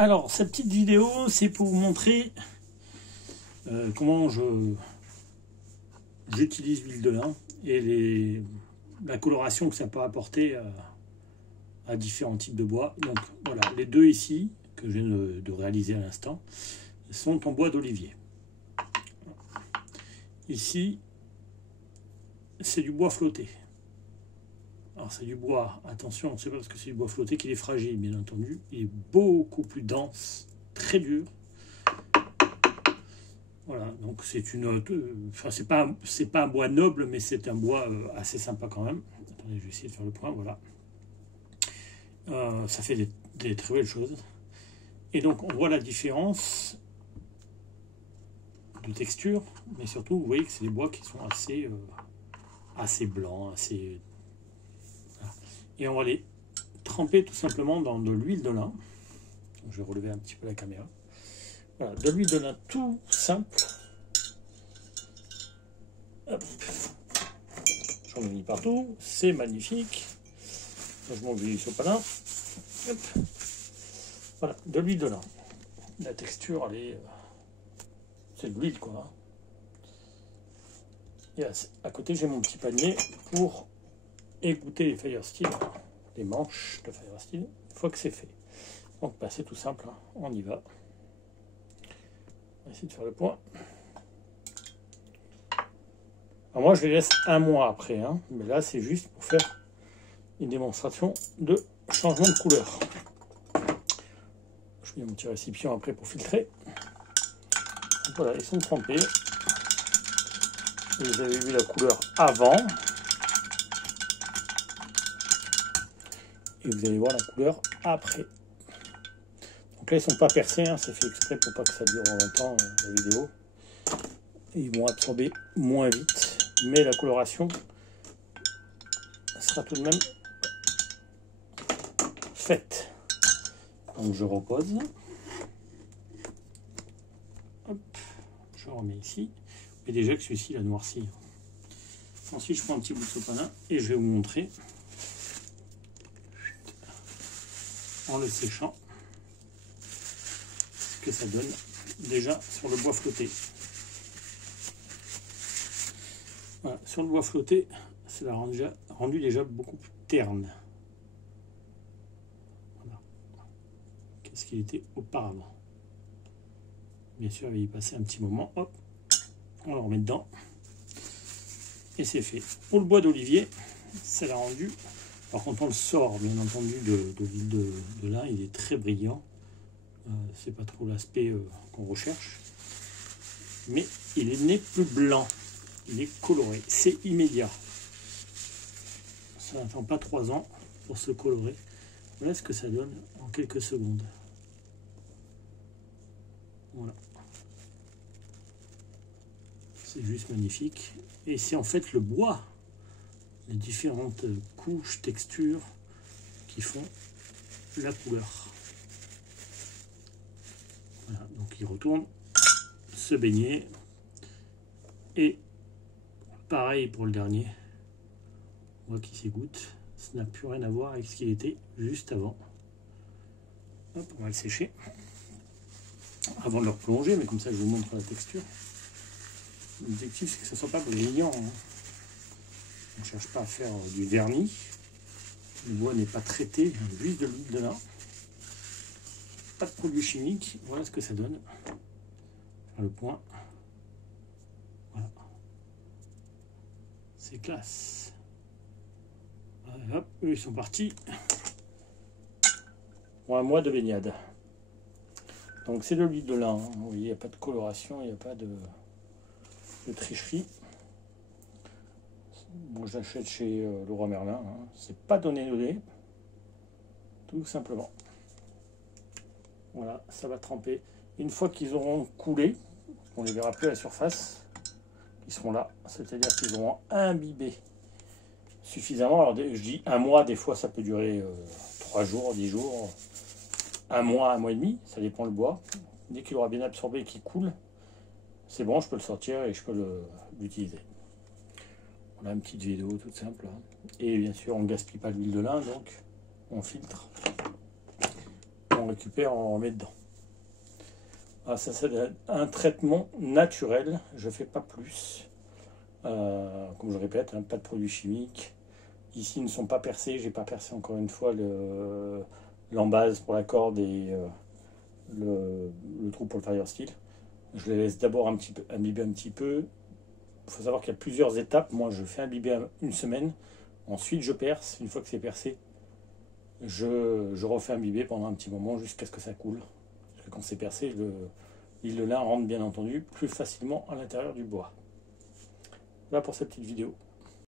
Alors, cette petite vidéo, c'est pour vous montrer comment j'utilise l'huile de lin et la coloration que ça peut apporter à différents types de bois. Donc voilà, les deux ici, que je viens de réaliser à l'instant, sont en bois d'olivier. Ici, c'est du bois flotté. Alors c'est du bois, attention, c'est pas parce que c'est du bois flotté qu'il est fragile, bien entendu. Il est beaucoup plus dense, très dur. Voilà, donc c'est une... Enfin, c'est pas un bois noble, mais c'est un bois assez sympa quand même. Attendez, je vais essayer de faire le point, voilà. Ça fait des très belles choses. Et donc on voit la différence de texture, mais surtout vous voyez que c'est des bois qui sont assez blancs, assez... Voilà. Et on va les tremper tout simplement dans de l'huile de lin. Je vais relever un petit peu la caméra. Voilà, de l'huile de lin tout simple. J'en ai mis partout, c'est magnifique. Je m'en vais sur pas là. Voilà, de l'huile de lin. La texture, elle est... c'est de l'huile, quoi. Et à côté, j'ai mon petit panier pour égoutter les Firesteel, les manches de Firesteel, une fois que c'est fait. Donc, bah, c'est tout simple, hein. On y va. On va essayer de faire le point. Alors moi, je les laisse un mois après, hein. Mais là, c'est juste pour faire une démonstration de changement de couleur. Je mets mon petit récipient après pour filtrer. Donc voilà, ils sont trempés. Vous avez vu la couleur avant. Et vous allez voir la couleur après. Donc là, ils ne sont pas percés, hein, c'est fait exprès pour pas que ça dure longtemps la vidéo. Et ils vont absorber moins vite. Mais la coloration sera tout de même faite. Donc je repose. Hop, je remets ici. Et déjà que celui-ci l'a noirci. Ensuite, je prends un petit bout de sopalin et je vais vous montrer en le séchant ce que ça donne déjà sur le bois flotté. Voilà, sur le bois flotté, ça l'a rendu déjà beaucoup plus terne. Voilà. Qu'est-ce qu'il était auparavant. Bien sûr, il va y passer un petit moment. Hop, on le remet dedans. Et c'est fait. Pour le bois d'olivier, ça l'a rendu. Alors quand on le sort, bien entendu, de l'huile de lin, il est très brillant. C'est pas trop l'aspect qu'on recherche. Mais il n'est plus blanc. Il est coloré. C'est immédiat. Ça n'attend pas 3 ans pour se colorer. Voilà ce que ça donne en quelques secondes. Voilà. C'est juste magnifique. Et c'est en fait le bois, les différentes couches, textures qui font la couleur. Voilà, donc il retourne se baigner. Et pareil pour le dernier. On voit qu'il s'égoutte. Ça n'a plus rien à voir avec ce qu'il était juste avant. Hop, on va le sécher. Avant de le replonger, mais comme ça je vous montre la texture. L'objectif c'est que ça ne soit pas brillant. Hein. On ne cherche pas à faire du vernis. Le bois n'est pas traité, juste de l'huile de lin. Pas de produits chimiques. Voilà ce que ça donne. Faire le point. Voilà. C'est classe. Voilà, hop, eux ils sont partis. Pour un mois de baignade. Donc c'est de l'huile de lin. Hein. Vous voyez, il n'y a pas de coloration, il n'y a pas de tricherie. Bon, je l'achète chez Leroy Merlin. Hein. C'est pas donné, tout simplement. Voilà, ça va tremper. Une fois qu'ils auront coulé, on les verra plus à la surface, ils seront là. C'est-à-dire qu'ils auront imbibé suffisamment. Alors je dis un mois, des fois ça peut durer 3 jours, 10 jours, un mois et demi, ça dépend le bois. Dès qu'il aura bien absorbé et qu'il coule, c'est bon, je peux le sortir et je peux l'utiliser. Voilà une petite vidéo toute simple. Et bien sûr, on ne gaspille pas l'huile de lin, donc on filtre. On récupère, on remet dedans. Ah, ça c'est un traitement naturel, je ne fais pas plus. Comme je répète, hein, pas de produits chimiques. Ici, ils ne sont pas percés, j'ai pas percé encore une fois l'embase pour la corde et le trou pour le Fire Steel. Je les laisse d'abord imbiber un petit peu. Il faut savoir qu'il y a plusieurs étapes. Moi, je fais imbiber une semaine. Ensuite, je perce. Une fois que c'est percé, je refais imbiber pendant un petit moment jusqu'à ce que ça coule. Parce que quand c'est percé, l'huile de lin rentre bien entendu plus facilement à l'intérieur du bois. Voilà pour cette petite vidéo.